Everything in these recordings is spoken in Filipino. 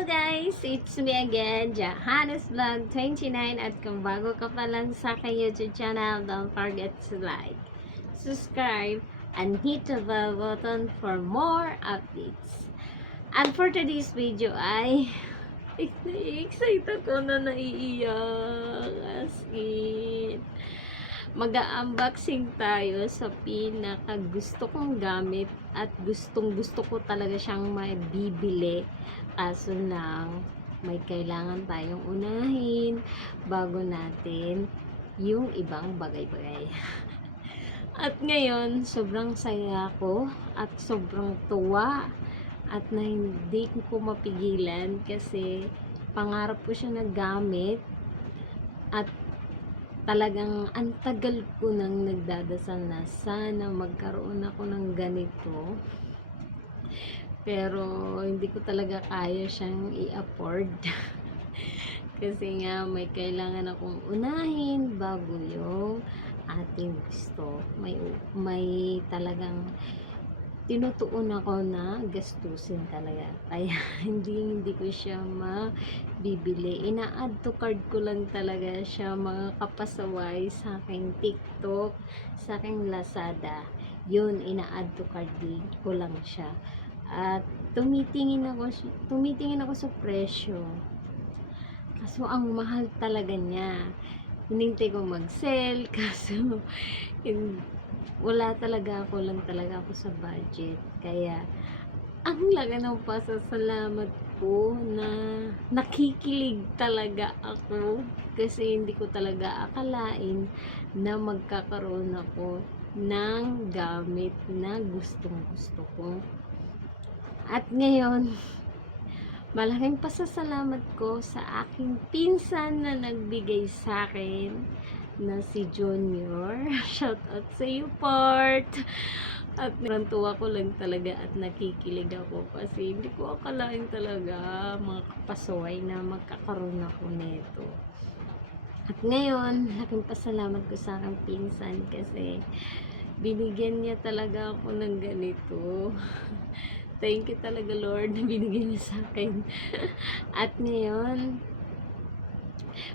Hello guys! It's me again, Jahannes Vlog 29, at kung bago ka pa lang sa aking YouTube channel, don't forget to like, subscribe, and hit the bell button for more updates. And for today's video ay excited ako na naiiyak as in. Mag-unboxing tayo sa pinaka gusto kong gamit at gustong gusto ko talaga siyang mabibili, kaso lang may kailangan tayong unahin bago natin yung ibang bagay-bagay. At ngayon sobrang saya ko at sobrang tuwa at na hindi ko mapigilan kasi pangarap ko siya na gamit at talagang ang tagal ko nang nagdadasal na sana magkaroon ako ng ganito, pero hindi ko talaga kaya siyang i-afford kasi nga may kailangan akong unahin bago yung ating gusto. May talagang tinutuon ako na gastusin talaga, kaya hindi ko siya mabibili. Ina-add to cart ko lang talaga siya, mga kapasaway, sa aking TikTok, sa aking Lazada. Yun, ina-add to cart ko lang siya. At tumitingin ako sa presyo. Kaso ang mahal talaga niya. Hinintay ko mag-sell kaso wala talaga ako sa budget. Kaya ang laga ng pasasalamat ko na nakikilig talaga ako kasi hindi ko talaga akalain na magkakaroon ako ng gamit na gustong gusto ko. At ngayon, malaking pasasalamat ko sa aking pinsan na nagbigay sa akin, na si Junior. Shout out sa iyo, Part. At narantuwa ko lang talaga at nakikilig ako kasi hindi ko akalain talaga, mga kapasaway, na magkakaroon ako nito. At ngayon, laking pasalamat ko sa aking pinsan kasi binigyan niya talaga ako ng ganito. Thank you talaga, Lord, na binigyan niya sa akin. At ngayon,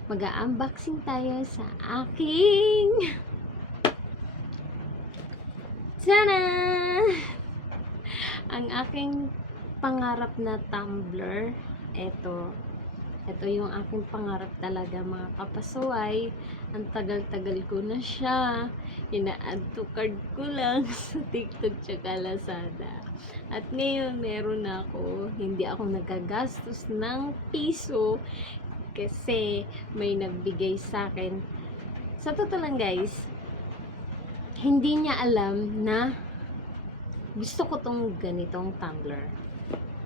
mag-unboxing tayo sa aking tada! Ang aking pangarap na tumbler. Ito yung aking pangarap talaga, mga kapasaway. Ang tagal-tagal ko na siya. Ina-add to cart ko lang sa TikTok tsaka Lazada. At ngayon meron na ako. Hindi ako nagagastos ng piso kasi may nagbigay sa akin. Sa totoo lang guys, hindi niya alam na gusto ko tong ganitong tumbler.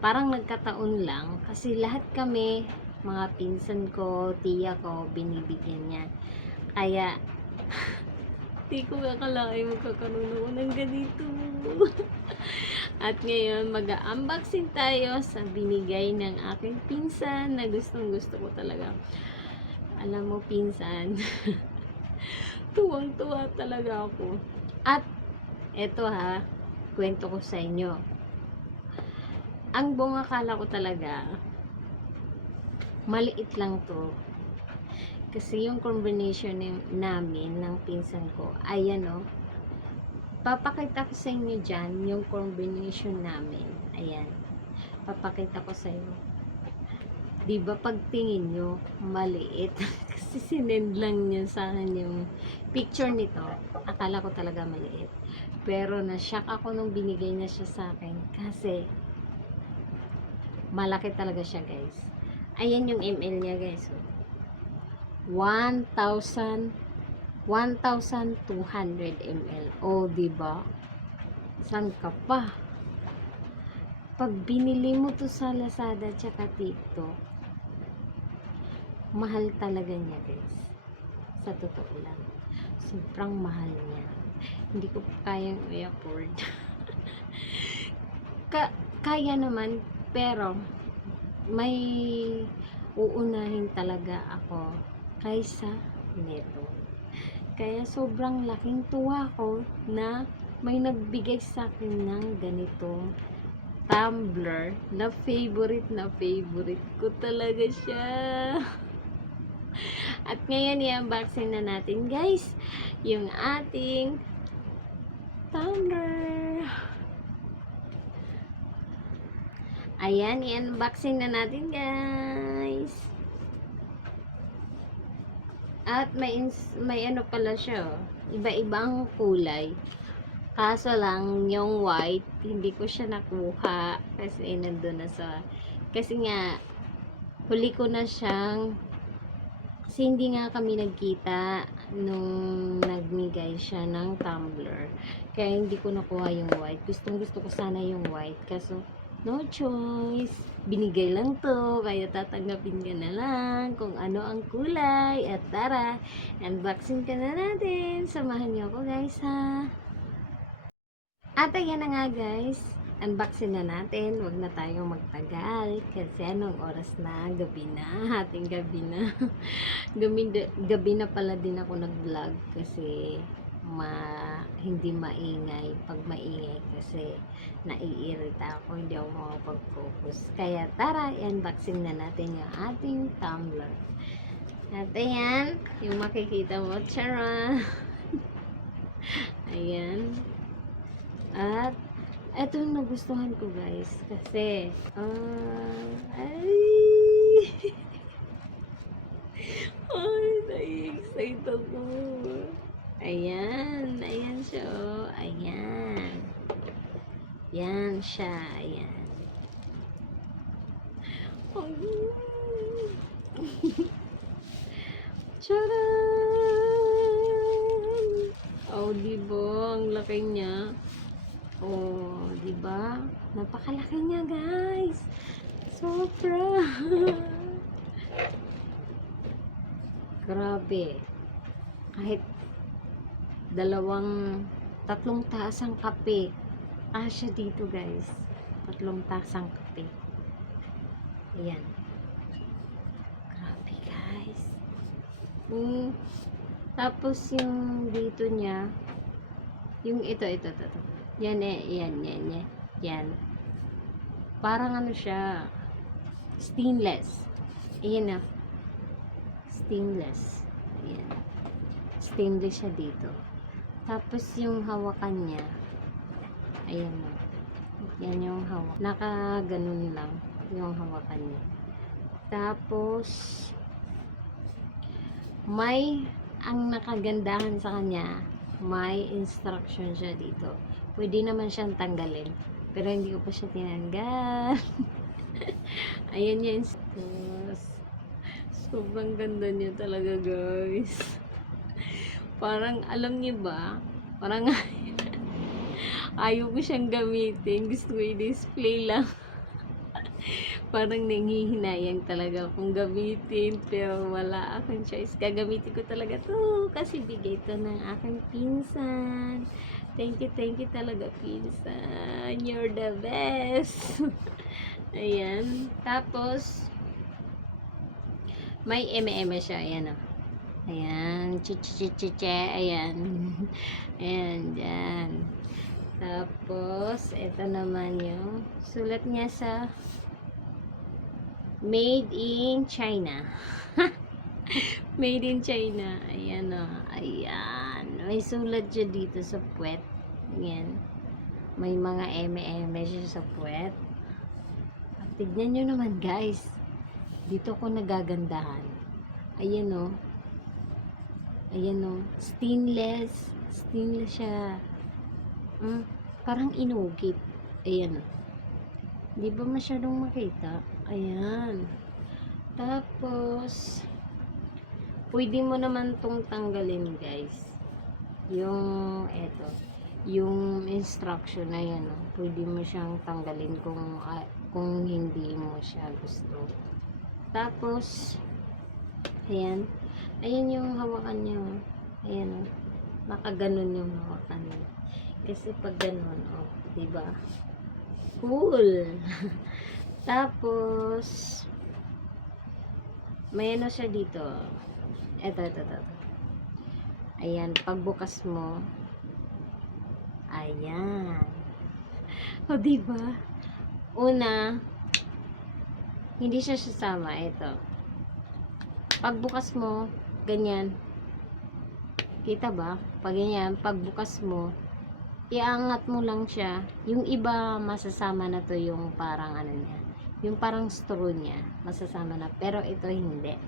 Parang nagkataon lang kasi lahat kami, mga pinsan ko, tiya ko, binibigyan niya. Kaya di ko akalain magkakaroon ako ng ganito. At ngayon, mag-unboxing tayo sa binigay ng aking pinsan na gustong gusto ko talaga. Alam mo, pinsan, tuwang-tuwa talaga ako. At eto ha, kwento ko sa inyo. Ang buong akala ko talaga, maliit lang to. Kasi yung combination namin ng pinsan ko, ayan o. Papakita ko sa inyo dyan yung combination namin. Ayan. Papakita ko sa inyo. Diba pagtingin nyo, maliit. Kasi sinend lang niya sa akin yung picture nito. Akala ko talaga maliit. Pero na-shock ako nung binigay niya siya sa akin. Kasi malaki talaga siya, guys. Ayan yung ml niya, guys. 1,200 ml. O, diba? San ka pa? Pag binili mo to sa Lazada tsaka TikTok, mahal talaga niya, guys. Sa totoo lang. Sobrang mahal niya. Hindi ko kayang i-afford. Kaya naman, pero may uunahin talaga ako kaysa neto. Kaya sobrang laking tuwa ko na may nagbigay sa akin ng ganitong tumbler na favorite ko talaga siya. At ngayon, i-unboxing na natin, guys, yung ating tumbler. Ayan, i-unboxing na natin, guys. At may ano pala siya, oh. Iba-ibang kulay. Kaso lang, yung white, hindi ko siya nakuha kasi nandun na sa, kasi nga, huli ko na siyang, kasi hindi nga kami nagkita nung nagmigay siya ng tumbler. Kaya hindi ko nakuha yung white. Gusto ko sana yung white. Kaso, no choice. Binigay lang to. Kaya tatanggapin ka na lang kung ano ang kulay. At tara, unboxing ka na natin. Samahan niyo ako, guys, ha. At ayan na nga, guys. Unboxing na natin. Huwag na tayong magtagal. Kasi anong oras na? Gabi na. Hating gabi na. Gabi na pala din ako nag-vlog. Kasi hindi maingay. Pag maingay kasi naiirita ako. Hindi ako makapag-focus. Kaya tara, unboxing na natin yung ating tumbler. At ayan, yung makikita mo. Tara! Ayan. At eto yung nagustuhan ko, guys, kasi ay nai-excite ako. Ayan siya, oh. Ayan siya, ayan. Charan! Oh, diba? Ang laki niya. Oh, di ba? Napakalaki niya, guys. Sobra. Grabe. Kahit tatlong tasang kape. Siya dito, guys. 3 tasang kape. Ayan. Grabe, guys. Tapos yung dito niya, yung ito. Yan. Parang ano siya, stainless. Ayan na. Stainless. Ayan. Stainless siya dito. Tapos yung hawakan niya, ayan na. Yan yung hawak. Naka-ganun lang yung hawakan niya. Tapos, ang nakagandahan sa kanya, may instruction siya dito. Pwede naman siyang tanggalin. Pero hindi ko pa siya tinanggal. Ayan yan. Sobrang ganda niya talaga, guys. Parang, alam niyo ba? Parang ayaw ko siyang gamitin. Gusto ko i-display lang. Parang nanghihinayang talaga akong gamitin. Pero wala akong choice. Gagamitin ko talaga to. Kasi bigay to ng aking pinsan. Thank you talaga, pinsan. You're the best. Ayan. Tapos, may eme-eme siya. Ayan, o. Ayan. Chichichichiche. Ayan. Ayan, dyan. Tapos, ito naman yung sulat niya sa Made in China. Made in China. Ayan, o. Ayan. May sulat siya dito sa puwet. Ayan. May mga eme-eme siya sa puwet. At tignan nyo naman, guys. Dito ko nagagandahan. Ayan, o. Ayan, o. Stainless. Stainless siya. Parang inugit. Ayan, o. Di ba masyadong makita? Ayan. Tapos, pwede mo naman tong tanggalin, guys. Yung, eto. Yung instruction na yan, oh. Pwede mo siyang tanggalin kung hindi mo siya gusto. Tapos, ayan. Ayan yung hawakan niya, oh. Ayan, oh. Nakaganon yung hawakan niya. Kasi pag ganon, oh. Diba? Cool! Tapos, may ano siya dito. Ito. Ayan, pagbukas mo, ayan. O, diba? Una, hindi siya sasama. Ito. Pagbukas mo, ganyan. Kita ba? Pag ganyan, pagbukas mo, iangat mo lang siya. Yung iba, masasama na to yung parang ano niya. Yung parang straw niya, masasama na. Pero ito hindi.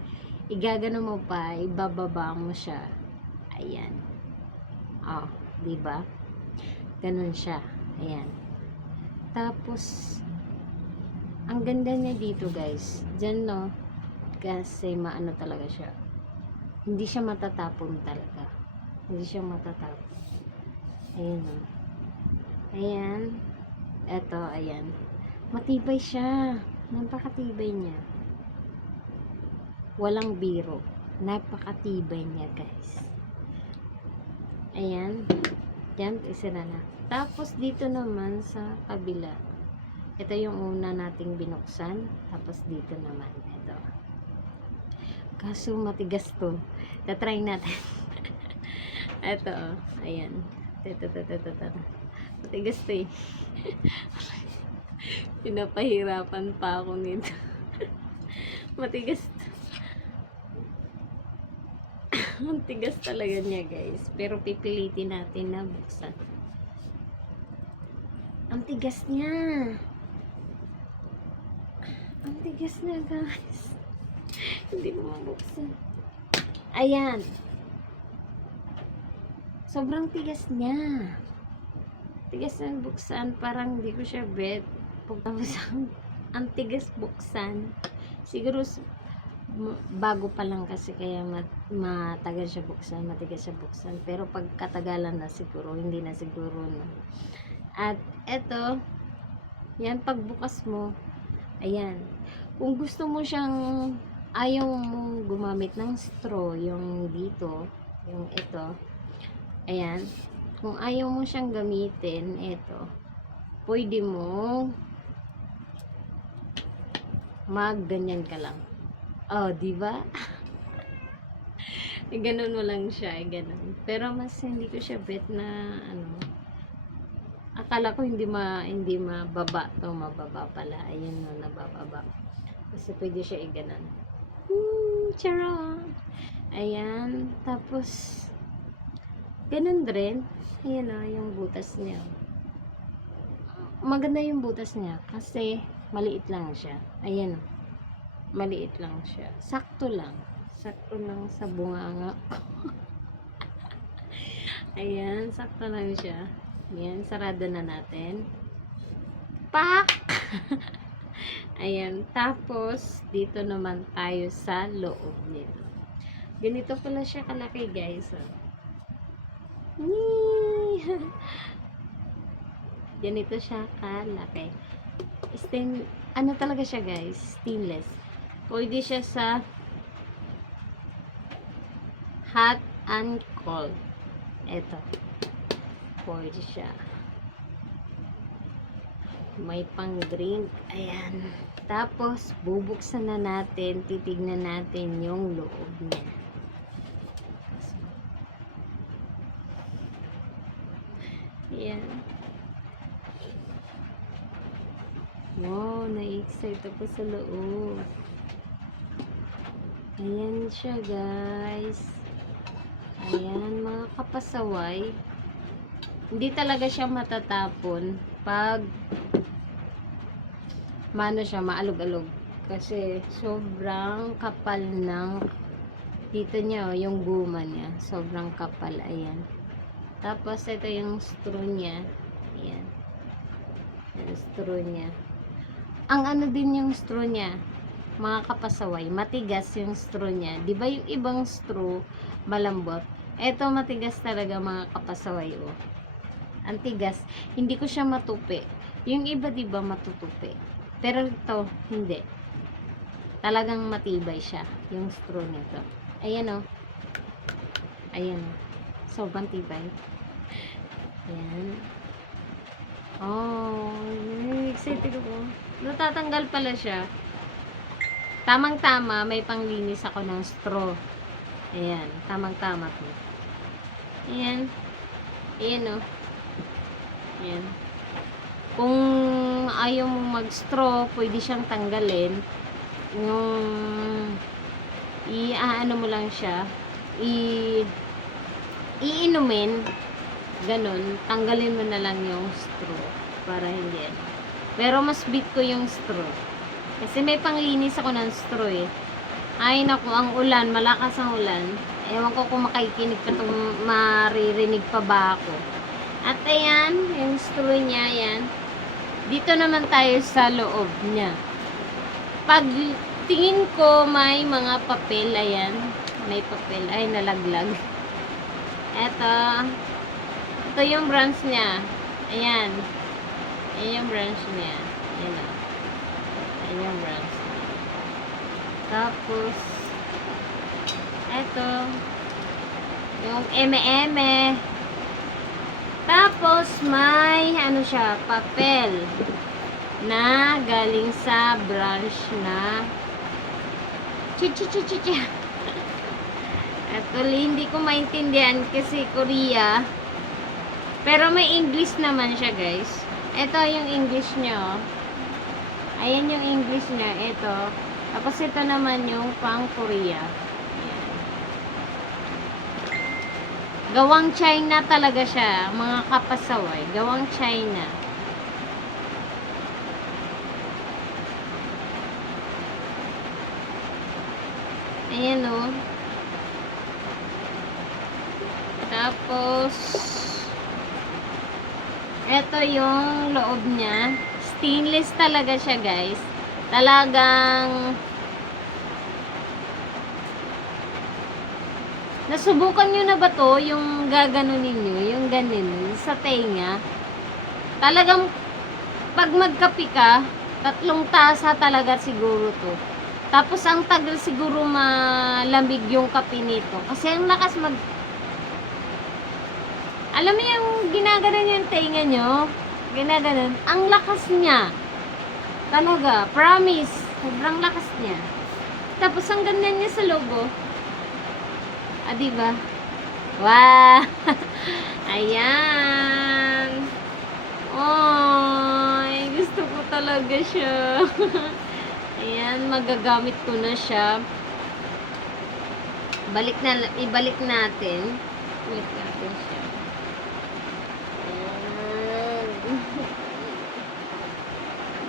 Igagano mo pa, ibababa mo siya. Ayan. Oh, di ba? Ganun siya. Ayan. Tapos, ang ganda niya dito guys. Diyan no, kasi maano talaga siya. Hindi siya matatapon talaga. Hindi siya matatapon. Ayan o. Ayan. Eto, ayan. Matibay siya. Napakatibay niya. Walang biro. Napakatibay niya guys. Ayan. Yan, isira na. Tapos dito naman sa kabila. Ito yung una nating binuksan. Tapos dito naman. Ito. Kaso matigas to. Tatry natin. Ito, oh. Ayan. Ito. Matigas to eh. Pinapahirapan pa ako nito. Matigas to. Ang tigas talaga niya guys. Pero pipilitin natin na buksan. Ang tigas niya. Ang tigas niya guys. Hindi mo mabuksan. Ayan. Sobrang tigas niya. Tigas na buksan. Parang hindi ko siya bet. Ang tigas buksan. Siguro bago pa lang kasi kaya matagal siya buksan, matigas siya buksan. Pero pag katagalan na siguro, hindi na siguro no. At eto, yan pagbukas mo, ayan. Kung gusto mo siyang ayaw mong gumamit ng straw, yung dito, yung ito, ayan. Kung ayaw mo siyang gamitin, ito, pwede mo ganyan ka lang. Oh, di ba? Ganun mo lang siya, ganun. Pero mas hindi ko siya bet na ano. Akala ko hindi mababa to, mababa pala. Ayun no, nabababa. Kasi pwede siya i-ganon. Charot. Ayan, tapos ganun din. Ayan o, yung butas niya. Maganda yung butas niya kasi maliit lang siya. Ayan o. Maliit lang siya. Sakto lang. Sakto lang sa bunganga ko. Ayan, sakto lang siya. Ayan, sarado na natin. Pak! Ayan, tapos dito naman tayo sa loob nito. Ganito pala siya kalaki guys. Ganito siya kalaki. Ano talaga siya guys? Stainless. Pwede siya sa hot and cold. Ito. Pwede siya. May pang drink. Ayan. Tapos, bubuksan na natin. Titignan natin yung loob niya. Ayan. Wow, na-excite ako sa loob. Ayan siya guys. Ayan mga kapasaway. Hindi talaga siya matatapon pag maalog-alog. Kasi sobrang kapal ng dito niya, yung guma niya. Sobrang kapal. Ayan. Tapos ito yung straw niya. Ayan. Yung straw niya. Ang ano din yung straw niya, mga kapasaway, matigas yung straw niya. Di ba yung ibang straw malambot? Ito matigas talaga mga kapasaway. Oh. Ang tigas. Hindi ko siya matupi. Yung iba di ba matutupi? Pero ito hindi. Talagang matibay siya yung straw nito. Ayan oh. Ayan. Sobrang tibay. Ayan. Oh, excited ako. Natatanggal pala siya. Tamang-tama, may panglinis ako ng straw. Ayan, tamang-tama po. Ayan. Ayan o. Ayan. Kung ayaw mo mag-straw, pwede siyang tanggalin. Yung ano mo lang siya, iinumin, ganun, tanggalin mo na lang yung straw para hindi. Pero mas bit ko yung straw. Kasi may panglinis ako ng straw eh. Ay naku, ang ulan, malakas ang ulan. Ewan ko kung makikinig pa itong maririnig pa ba ako. At ayan, yung straw niya, yan. Dito naman tayo sa loob niya. Pag tingin ko may mga papel, ayan. May papel, ay nalaglag. Ito yung branch niya. Ayan. Ayan yung branch niya. Ayan na. Ayan yung branch niya. Tapos, ito. Yung eme-eme. Tapos, may, ano siya, papel na galing sa branch na chichichichichi. Actually, hindi ko maintindihan kasi Korea. Pero may English naman siya, guys. Ito yung English niya. Ayan yung English niya. Ito. Tapos ito naman yung pang Korea. Ayan. Gawang China talaga siya. Mga kapasaway. Gawang China. Ayan o. Tapos, ito yung loob niya. Stainless talaga siya, guys. Talagang nasubukan nyo na ba to? Yung gaganunin nyo, yung ganin sa tenga. Talagang pag magkapi ka, 3 tasa talaga siguro to. Tapos ang tagal siguro malamig yung kape nito. Kasi ang lakas alam mo yung ginaganon yung tenga nyo? Ginaganon. Ang lakas niya. Talaga. Promise. Sobrang lakas niya. Tapos ang ganda niya sa logo. Ah, diba? Wow! Ayan. Oy, gusto ko talaga siya. Ayan, magagamit ko na siya. Ibalik natin. Ibalik natin siya.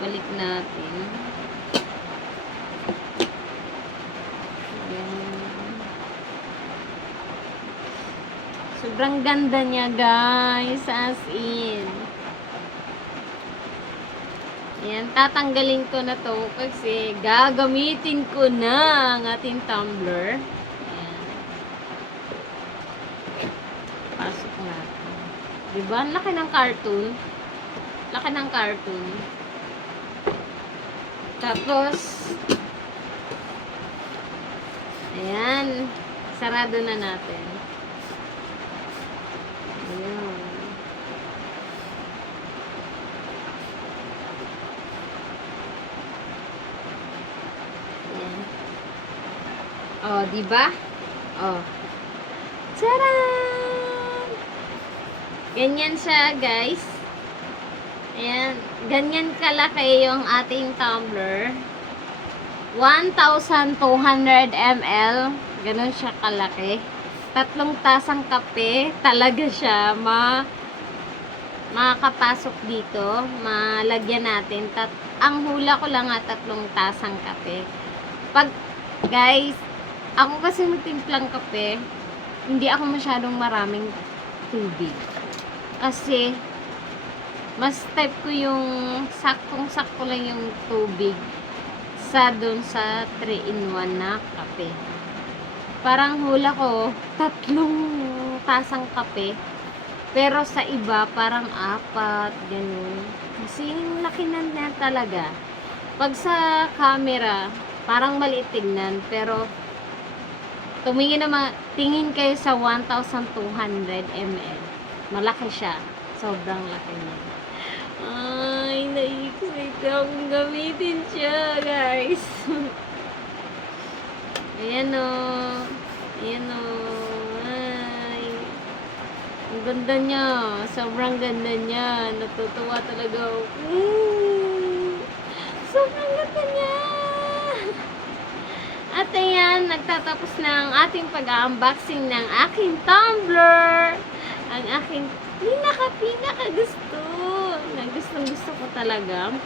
Balik natin. Ayan. Sobrang ganda niya, guys. As in. Ayan, tatanggalin ko na to kasi gagamitin ko na ang ating tumbler. Ayan. Pasok natin. Diba? Ang laki ng cartoon. Laki ng cartoon. Tapos, ayan, sarado na natin. Ayan. Ayan. Oh, diba? Oh. Tcharam! Ganyan siya, guys. Ayan, ganyan kalaki yung ating tumbler. 1,200 ml. Ganun siya kalaki. 3 tasang kape. Talaga siya. Makakapasok dito. Malagyan natin. Ang hula ko lang 3 tasang kape. Guys, ako kasi magtimplang kape, hindi ako masyadong maraming tubig. Kasi, mas type ko yung saktong-sakto lang yung tubig doon sa 3-in-1 na kape. Parang hula ko 3 tasang kape, pero sa iba parang 4, ganun. Kasi yung laki na talaga. Pag sa camera parang maliit tignan, pero tingin kayo sa 1,200 ml. Malaki siya. Sobrang laki niya. Ay, na-excite akong gamitin siya, guys. Ayan o. Ayan o. Ay. Ang ganda niya. Sobrang ganda niya. Natutuwa talaga ako. nagtatapos na ang ating pag-unboxing ng aking tumbler. Ang aking pinaka gusto. Na gusto ko talaga.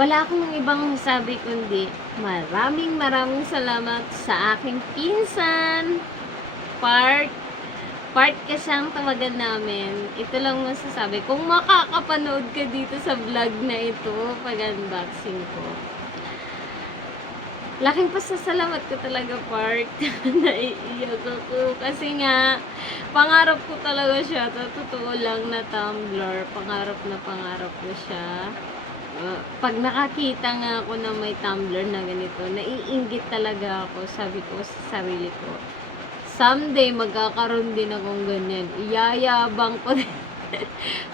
Wala akong ibang sabi kundi maraming salamat sa aking pinsan. Part kasi ang tawagan namin. Ito lang masasabi. Kung makakapanood ka dito sa vlog na ito, pag-unboxing ko. Laking pasasalamat ko talaga, Part. Naiiyak ako. Kasi nga, pangarap ko talaga siya. Totoo lang na tumbler. Pangarap ko siya. Pag nakakita nga ako na may tumbler na ganito, naiinggit talaga ako. Sabi ko sa sarili ko, someday magkakaroon din akong ganyan. Iyayabang ko din.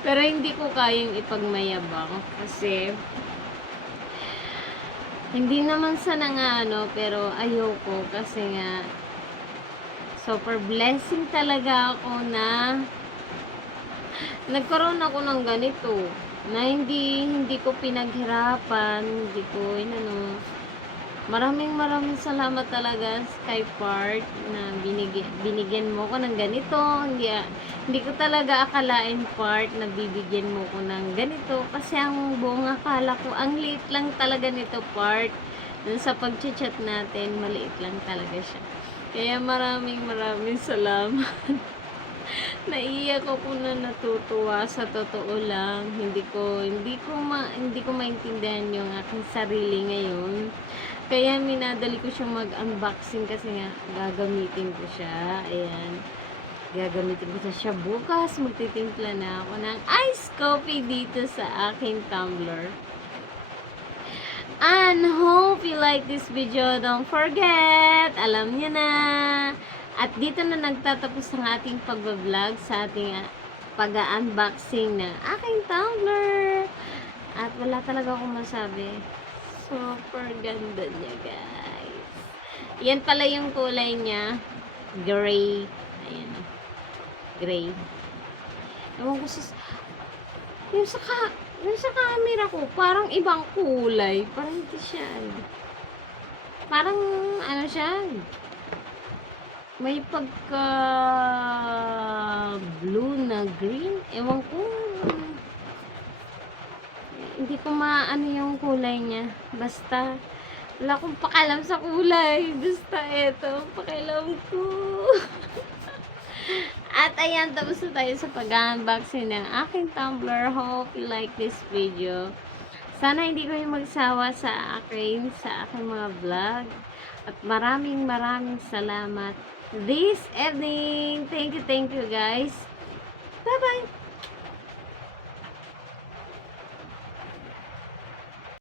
Pero hindi ko kayang ipagmayabang. Kasi, hindi naman sa nangano, pero ayoko. Kasi nga, super blessing talaga ako na nagkaroon ako ng ganito. Na hindi ko pinaghirapan, hindi ko maraming salamat talaga kay Part na binigyan mo ko ng ganito. Hindi ko talaga akalain, Part, na bibigyan mo ko ng ganito kasi ang buong akala ko ang liit lang talaga nito, Part. Dun sa pag-chat natin, maliit lang talaga siya. Kaya maraming salamat. Naiiyak ako na natutuwa sa totoo lang. Hindi ko maintindihan yung aking sarili ngayon. Kaya minadali ko siyang mag-unboxing kasi nga gagamitin ko siya. Ayan. Gagamitin ko siya bukas. Magtitimpla na ako ng iced coffee dito sa aking tumbler. And hope you like this video. Don't forget, alam niyo na. At dito na nagtatapos ang ating pag-vlog sa ating pag-unboxing ng aking tumbler. At wala talaga akong masabi. Super ganda niya, guys. Yan pala yung kulay niya. Gray. Ayan. Gray. Ewan ko yung sa camera ko, parang ibang kulay. Parang hindi siya. Parang ano siya? May pagka blue na green. Ewan ko. Hindi ko maano yung kulay niya. Basta, wala akong pakialam sa kulay. Basta eto, pakialam ko. At ayan, tapos na tayo sa pag-unboxing ng aking tumbler. Hope you like this video. Sana hindi ko yung magsawa sa aking mga vlog. At maraming salamat this evening. Thank you guys. Bye-bye.